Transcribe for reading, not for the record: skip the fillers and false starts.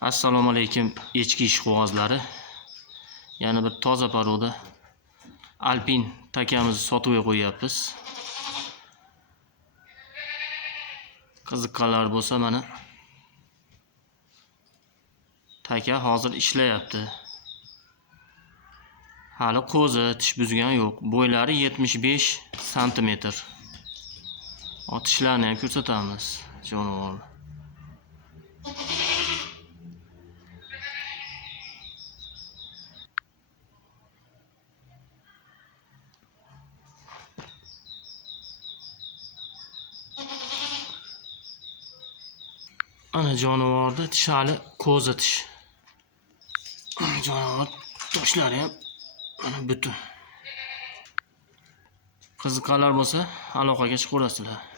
Assalomu alaykum echki ishqibozlari. Yana bir toza paroda Alpin takamizni sotuvga qo'yapmiz. Qiziqqanlar bo'lsa mana taka hozir ishlayapti. Hali qo'zi tish buzgan yo'q. Bo'ylari 75 sm. Otishlarni ham ko'rsatamiz jonivorni. Ana jonivorda tish hali qo'zi tish. Jonivor toshlari ham mana butun. Qiziqqanlar bo'lsa aloqaga chiqaverasizlar.